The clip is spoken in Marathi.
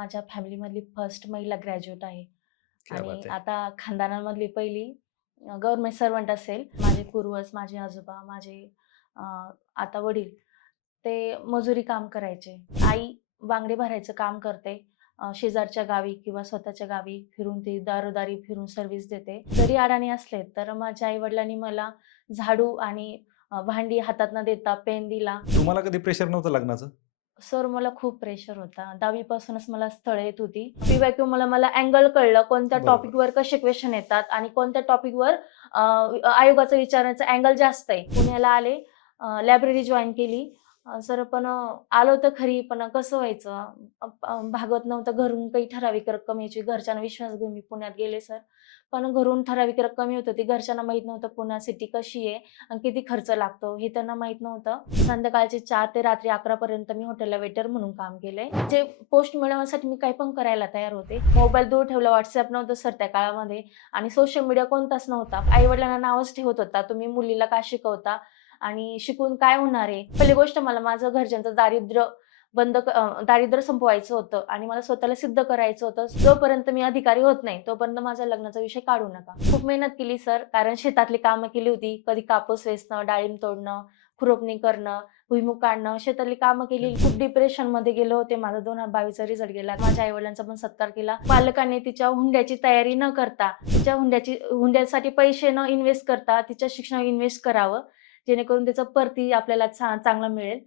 माझ्या फॅमिलीमधली फर्स्ट महिला ग्रॅज्युएट आहे क्या आणि बात है! आता खानदानामधली पहिली गव्हर्नमेंट सर्वंट असेल. माझे पूर्वज, माझे आजोबा, माझे अ, आता वडील ते मजुरी काम करायचे. आई बांगडे भरायचं काम करते. शेजारच्या गावी किंवा स्वतःच्या गावी फिरून ती दारोदारी फिरून सर्व्हिस देते. जरी अडाणी असले तर माझ्या आई-वडिलांनी मला झाडू आणि भांडी हातात न देता पेन दिला. तुम्हाला कधी प्रेशर नव्हतं लग्नाचं? सर मला खूप प्रेशर होता. 10वी पासूनच मला स्थळं येत होती. पी-वाय-क्यू मला मला अँगल कळलं, कोणत्या बरोबर. टॉपिकवर कसे क्वेशन येतात आणि कोणत्या टॉपिकवर आयोगाचं विचारण्याचं अँगल जास्त आहे. पुण्याला आले, लायब्ररी जॉइन केली. सर पण आलो तर खरी, पण कसं व्हायचं, भागवत नव्हतं. घरून काही ठराविक रक्कम यायची. घरच्यांना विश्वास घेऊन मी पुण्यात गेले सर. पण घरून ठराविक रक्कम येत होती. घरच्यांना माहीत नव्हतं पुणा सिटी कशी आहे आणि किती खर्च लागतो हे त्यांना माहीत नव्हतं. संध्याकाळचे 4 ते रात्री 11 पर्यंत मी हॉटेलला वेटर म्हणून काम केलंय. जे पोस्ट मिळवण्यासाठी मी काही पण करायला तयार होते. मोबाईल दूर ठेवला, WhatsApp नव्हतं सर त्या काळामध्ये आणि सोशल मीडिया कोणताच नव्हता. आई-वडिलांना नावच ठेवत होता, तुम्ही मुलीला का शिकवता आणि शिकून काय होणार आहे? पहिली गोष्ट मला माझं घरच्यांचं दारिद्र्य संपवायचं होतं आणि मला स्वतःला सिद्ध करायचं होतं. जोपर्यंत मी अधिकारी होत नाही, तोपर्यंत माझा लग्नाचा विषय काढू नका. खूप मेहनत केली सर, कारण शेतातली कामं केली होती. कधी कापूस वेचणं, डाळिंब तोडणं, खुरपणी करणं, भुईमूग काढणं, शेतातली कामं केली. खूप डिप्रेशनमध्ये गेले होते. माझा 2022चा रिझल्ट गेला. माझ्या आई-वडिलांचा पण सत्कार केला. पालकांनी तिच्या हुंड्याची तयारी न करता, तिच्या हुंड्यासाठी पैसे न इन्व्हेस्ट करता, तिच्या शिक्षणावर इन्व्हेस्ट करावं, जेणेकरून त्याचं परती आपल्याला चांगलं मिळेल.